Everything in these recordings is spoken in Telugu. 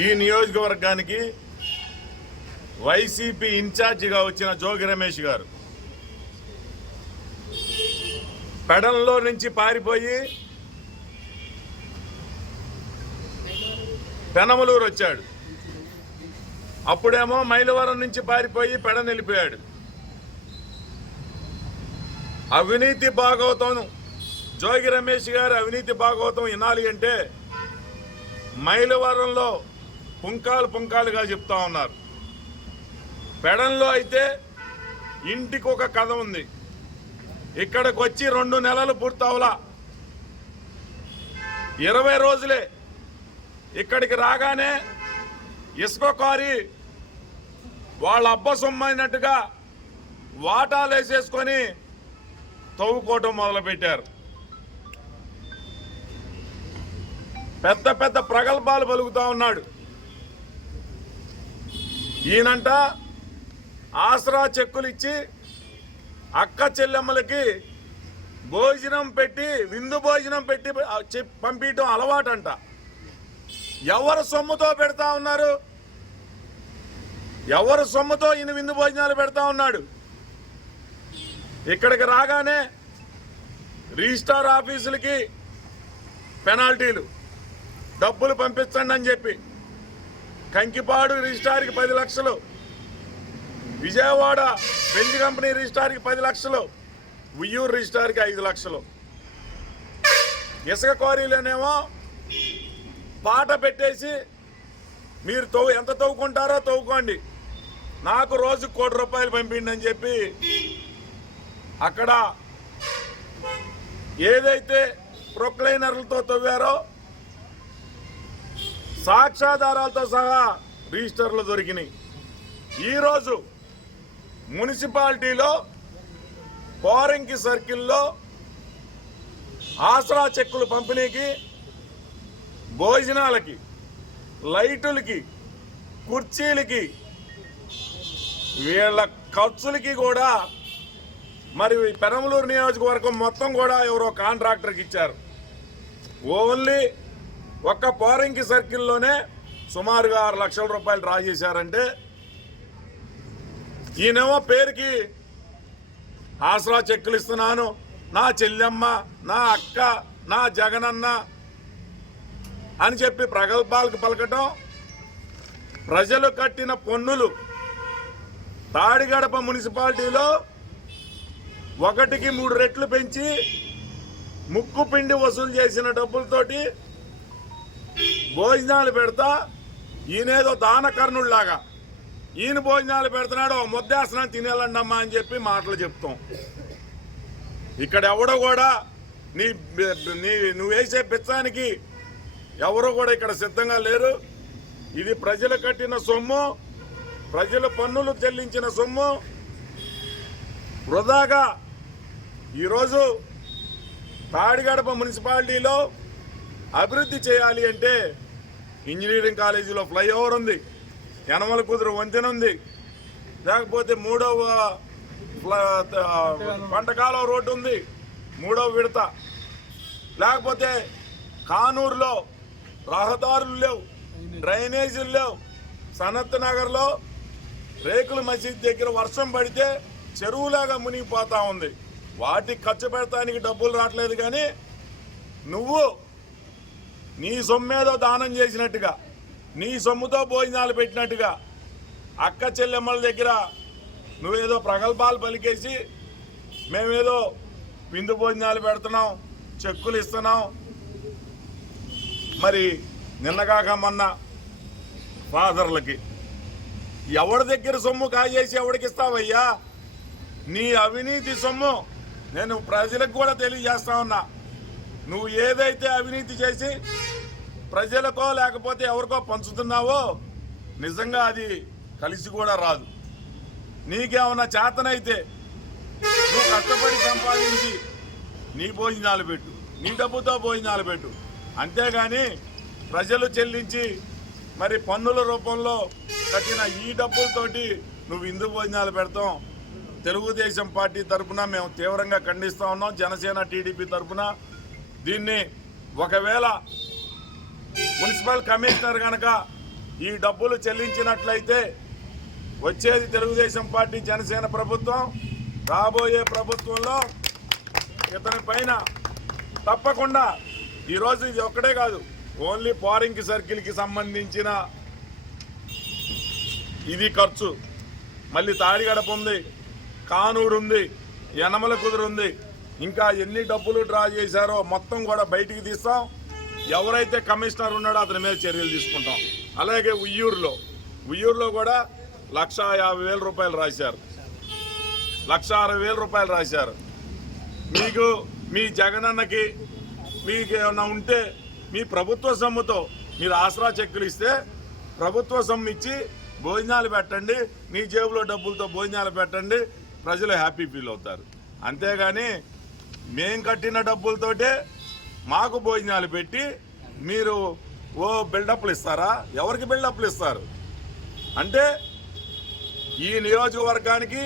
ఈ నియోజకవర్గానికి వైసీపీ ఇన్ఛార్జిగా వచ్చిన జోగి రమేష్ గారు పెడల్లో నుంచి పారిపోయి పెనమలూరు వచ్చాడు. అప్పుడేమో మైలవరం నుంచి పారిపోయి పెడన వెళ్ళిపోయాడు. అవినీతి భాగవతం జోగి రమేష్ గారు అవినీతి భాగవతం వినాలి అంటే మైలవరంలో పుంకాలుగా చెప్తా ఉన్నారు. పెడంలో అయితే ఇంటికి ఒక కథ ఉంది. ఇక్కడికి వచ్చి 2 నెలలు పూర్తవలా, 20 రోజులే. ఇక్కడికి రాగానే ఇసుక కారి వాళ్ళ అబ్బ సొమ్మైనట్టుగా వాటాలు వేసేసుకొని తవ్వుకోవటం మొదలుపెట్టారు. పెద్ద పెద్ద ప్రగల్భాలు పలుకుతా ఉన్నాడు. ఈయనంట ఆసరా చెక్కులు ఇచ్చి అక్క చెల్లెమ్మలకి భోజనం పెట్టి విందు భోజనం పెట్టి పంపించడం అలవాటంట. ఎవరు సొమ్ముతో పెడతా ఉన్నారు? ఎవరు సొమ్ముతో ఈయన విందు భోజనాలు పెడతా ఉన్నాడు? ఇక్కడికి రాగానే రిజిస్టార్ ఆఫీసులకి పెనాల్టీలు, డబ్బులు పంపించండి అని చెప్పి కంకిపాడు రిజిస్టార్కి 10 లక్షలు, విజయవాడ బెంజ్ కంపెనీ రిజిస్టార్కి 10 లక్షలు, ఉయ్యూరు రిజిస్టార్కి 5 లక్షలు. ఇసుక క్వారీలోనేమో పాట పెట్టేసి మీరు ఎంత తవ్వుకుంటారో తవ్వుకోండి, నాకు రోజు ₹1 కోటి పంపిండి అని చెప్పి అక్కడ ఏదైతే ప్రొక్లైనర్లతో తవ్వారో సాక్ష్యాధారాలతో సహా రిజిస్టర్లు దొరికినాయి. ఈరోజు మున్సిపాలిటీలో కోరంకి సర్కిల్లో ఆసరా చెక్కులు పంపిణీకి, భోజనాలకి, లైటులకి, కుర్చీలకి, వీళ్ళ ఖర్చులకి కూడా మరి పెనమలూరు నియోజకవర్గం మొత్తం కూడా ఎవరో కాంట్రాక్టర్కి ఇచ్చారు. ఓన్లీ ఒక్క పోరంకి సర్కిల్లోనే సుమారుగా ₹6 లక్షల డ్రా చేశారంటే ఈయనేమో పేరుకి ఆసరా చెక్కులు ఇస్తున్నాను, నా చెల్లెమ్మ, నా అక్క, నా జగనన్న అని చెప్పి ప్రగల్భాలకు పలకటం. ప్రజలు కట్టిన పన్నులు తాడిగడప మున్సిపాలిటీలో 1కి 3 రెట్లు పెంచి ముక్కు పిండి వసూలు చేసిన డబ్బులతోటి భోజనాలు పెడతా ఈయనేదో దానకర్ణుడిలాగా ఈయన భోజనాలు పెడుతున్నాడు, ముద్దేసనం తినేలండమ్మా అని చెప్పి మాటలు చెప్తాం. ఇక్కడ ఎవడో కూడా నువ్వు వేసే పిచ్చానికి ఎవరో కూడా ఇక్కడ సిద్ధంగా లేరు. ఇది ప్రజలు కట్టిన సొమ్ము, ప్రజల పన్నులు చెల్లించిన సొమ్ము వృధాగా ఈరోజు తాడిగడప మున్సిపాలిటీలో అభివృద్ధి చేయాలి అంటే ఇంజనీరింగ్ కాలేజీలో ఫ్లైఓవర్ ఉంది, యనమల కుదురు వంతెన ఉంది, లేకపోతే 3వ పంటకాలం రోడ్డు ఉంది 3వ విడత, లేకపోతే కానూరులో రహదారులు లేవు, డ్రైనేజీలు లేవు. సనత్ నగర్లో రేకుల మసీద్ దగ్గర వర్షం పడితే చెరువులాగా మునిగిపోతా ఉంది. వాటికి ఖర్చు పెడతానికి డబ్బులు రావట్లేదు. కానీ నువ్వు నీ సొమ్మేదో దానం చేసినట్టుగా, నీ సొమ్ముతో భోజనాలు పెట్టినట్టుగా అక్క చెల్లెమ్మల దగ్గర నువ్వేదో ప్రగల్భాలు పలికేసి మేమేదో విందు భోజనాలు పెడుతున్నాం, చెక్కులు ఇస్తున్నాం. మరి నిన్నగాక మొన్న ఫాదర్లకి ఎవరి దగ్గర సొమ్ము కాజేసి ఎవరికి ఇస్తావయ్యా? నీ అవినీతి సొమ్ము నేను ప్రజలకు కూడా తెలియజేస్తా ఉన్నా. నువ్వు ఏదైతే అవినీతి చేసి ప్రజలకో లేకపోతే ఎవరికో పంచుతున్నావో నిజంగా అది కలిసి కూడా రాదు. నీకేమన్నా చేతనైతే నువ్వు కష్టపడి సంపాదించి నీ భోజనాలు పెట్టు, నీ డబ్బుతో భోజనాలు పెట్టు. అంతేగాని ప్రజలు చెల్లించి మరి పన్నుల రూపంలో కట్టిన ఈ డబ్బులతోటి నువ్వు విందు భోజనాలు పెడతాం. తెలుగుదేశం పార్టీ తరఫున మేము తీవ్రంగా ఖండిస్తూ ఉన్నాం. జనసేన టీడీపీ తరఫున దీన్ని ఒకవేళ మున్సిపల్ కమిషనర్ కనుక ఈ డబ్బులు చెల్లించినట్లయితే వచ్చేది తెలుగుదేశం పార్టీ జనసేన ప్రభుత్వం. రాబోయే ప్రభుత్వంలో ఇతని పైన తప్పకుండా ఈరోజు ఇది ఒక్కటే కాదు, ఓన్లీ పారింగ్ సర్కిల్కి సంబంధించిన ఇది ఖర్చు, మళ్ళీ తాడిగడప ఉంది, కానూరు ఉంది, యనమల కుదురు ఉంది, ఇంకా ఎన్ని డబ్బులు డ్రా చేశారో మొత్తం కూడా బయటికి తీస్తాం. ఎవరైతే కమిషనర్ ఉన్నాడో అతని మీద చర్యలు తీసుకుంటాం. అలాగే ఉయ్యూరులో కూడా 1,50,000 రూపాయలు రాశారు, 1,60,000 రూపాయలు రాశారు. మీకు మీ జగనన్నకి మీకు ఏమన్నా ఉంటే మీ ప్రభుత్వ సొమ్ముతో మీరు ఆసరా చెక్కులు ఇస్తే ప్రభుత్వ సొమ్ము ఇచ్చి భోజనాలు పెట్టండి, మీ జేబులో డబ్బులతో భోజనాలు పెట్టండి, ప్రజలు హ్యాపీ ఫీల్ అవుతారు. అంతేగాని మేం కట్టిన డబ్బులతోటే మాకు భోజనాలు పెట్టి మీరు బిల్డప్లు ఇస్తారా? ఎవరికి బిల్డప్లు ఇస్తారు? అంటే ఈ నియోజకవర్గానికి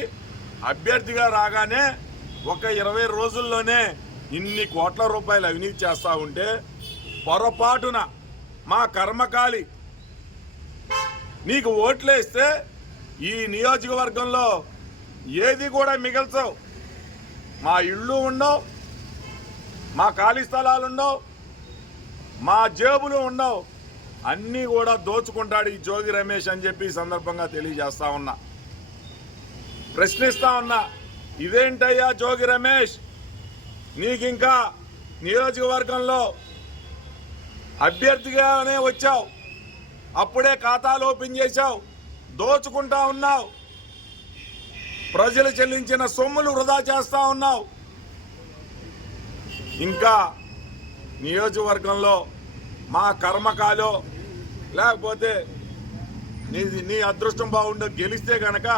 అభ్యర్థిగా రాగానే ఒక 20 రోజుల్లోనే ఇన్ని కోట్ల రూపాయలు అవినీతి చేస్తూ ఉంటే పొరపాటున మా కర్మకాలి నీకు ఓట్లేస్తే ఈ నియోజకవర్గంలో ఏది కూడా మిగల్చవు. మా ఇళ్ళు ఉండవు, మా ఖాళీ స్థలాలు ఉండవు, మా జేబులు ఉండవు, అన్నీ కూడా దోచుకుంటాడు ఈ జోగి రమేష్ అని చెప్పి ఈ సందర్భంగా తెలియజేస్తా ఉన్నా, ప్రశ్నిస్తా ఉన్నా. ఇదేంటయ్యా జోగి రమేష్, నీకింకా నియోజకవర్గంలో అభ్యర్థిగానే వచ్చావు, అప్పుడే ఖాతాలు ఓపెన్ చేశావు, దోచుకుంటా ఉన్నావు, ప్రజలు చెల్లించిన సొమ్ములు వృధా చేస్తా ఉన్నావు. ఇంకా నియోజకవర్గంలో మా కర్మకాలో లేకపోతే నీ అదృష్టం బాగుండే గెలిస్తే కనుక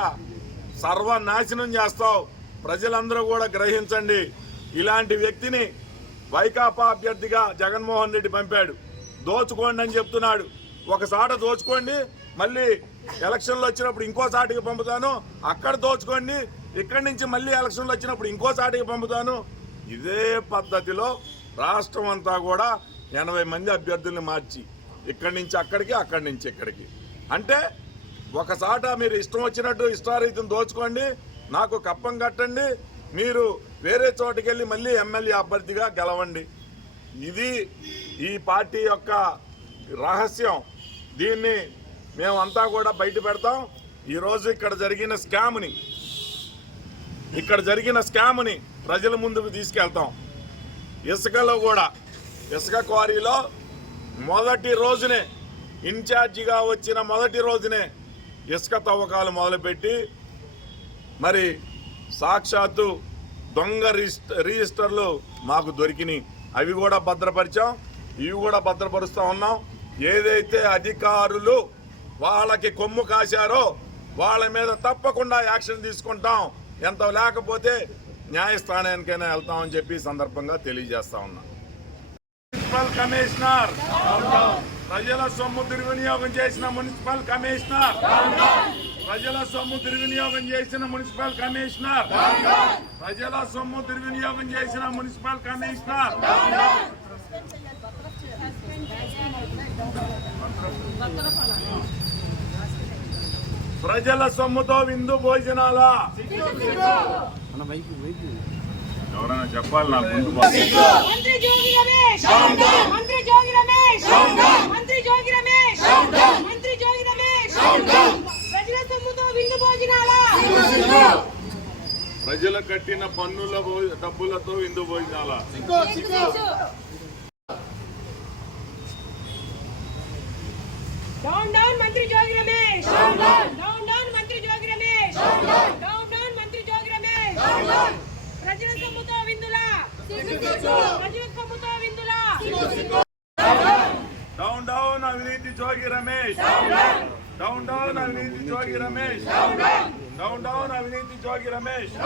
సర్వనాశనం చేస్తావు. ప్రజలందరూ కూడా గ్రహించండి. ఇలాంటి వ్యక్తిని వైకాపా అభ్యర్థిగా జగన్మోహన్ రెడ్డి పంపాడు. దోచుకోండి అని చెప్తున్నాడు. ఒకసారి దోచుకోండి, మళ్ళీ ఎలక్షన్లు వచ్చినప్పుడు ఇంకోసాటికి పంపుతాను, అక్కడ దోచుకోండి, ఇక్కడి నుంచి మళ్ళీ ఎలక్షన్లు వచ్చినప్పుడు ఇంకోసాటికి పంపుతాను. ఇదే పద్ధతిలో రాష్ట్రం అంతా కూడా 80 మంది అభ్యర్థుల్ని మార్చి ఇక్కడి నుంచి అక్కడికి, అక్కడి నుంచి ఇక్కడికి. అంటే ఒకసాట మీరు ఇష్టం వచ్చినట్టు ఇష్టారీతిని దోచుకోండి, నాకు కప్పం కట్టండి, మీరు వేరే చోటుకి వెళ్ళి మళ్ళీ ఎమ్మెల్యే అభ్యర్థిగా గెలవండి. ఇది ఈ పార్టీ యొక్క రహస్యం. దీన్ని మేమంతా కూడా బయట పెడతాం. ఈరోజు ఇక్కడ జరిగిన స్కామ్ని ప్రజల ముందుకు తీసుకెళ్తాం. ఇసుకలో కూడా ఇసుక క్వారీలో మొదటి రోజునే ఇన్ఛార్జిగా వచ్చిన మొదటి రోజునే ఇసుక తవ్వకాలు మొదలుపెట్టి మరి సాక్షాత్తు దొంగ రిజిస్టర్లు మాకు దొరికినాయి. అవి కూడా భద్రపరిచాం, ఇవి కూడా భద్రపరుస్తూ ఉన్నాం. ఏదైతే అధికారులు వాళ్ళకి కొమ్ము కాశారో వాళ్ళ మీద తప్పకుండా యాక్షన్ తీసుకుంటాం. ఎంత లేకపోతే న్యాయస్థానానికైనా వెళ్తామని చెప్పి సందర్భంగా తెలియజేస్తా ఉన్నా. మున్సిపల్ కమిషనర్, ప్రజల సొమ్ము దుర్వినియోగం చేసిన మున్సిపల్ కమిషనర్, ప్రజల సొమ్ము దుర్వినియోగం చేసిన మున్సిపల్ కమిషనర్, ప్రజల సొమ్ము దుర్వినియోగం చేసిన మున్సిపల్ కమిషనర్. ప్రజల సొమ్ముతో విందు భోజనాల ఎవరైనా చెప్పాలి నాకు ముందు. మంత్రి జోగి రమేష్, మంత్రి జోగి రమేష్, మంత్రి జోగి రమేష్, మంత్రి జోగి రమేష్, ప్రజల సొమ్ముతో విందు భోజనాల, ప్రజలు కట్టిన పన్నుల డబ్బులతో విందు భోజనాల. డౌన్ డౌన్ మంత్రి జోగి రమేష్, డౌన్ డౌన్ మంత్రి జోగి రమేష్, డౌన్ డౌన్ మంత్రి జోగి రమేష్, ప్రజల సొమ్ముతో విందులా, ప్రజల సొమ్ముతో విందులా. డౌన్ డౌన్ అవినీతి జోగి రమేష్, డౌన్ డౌన్ అవినీతి జోగి రమేష్, డౌన్ డౌన్ అవినీతి జోగి రమేష్.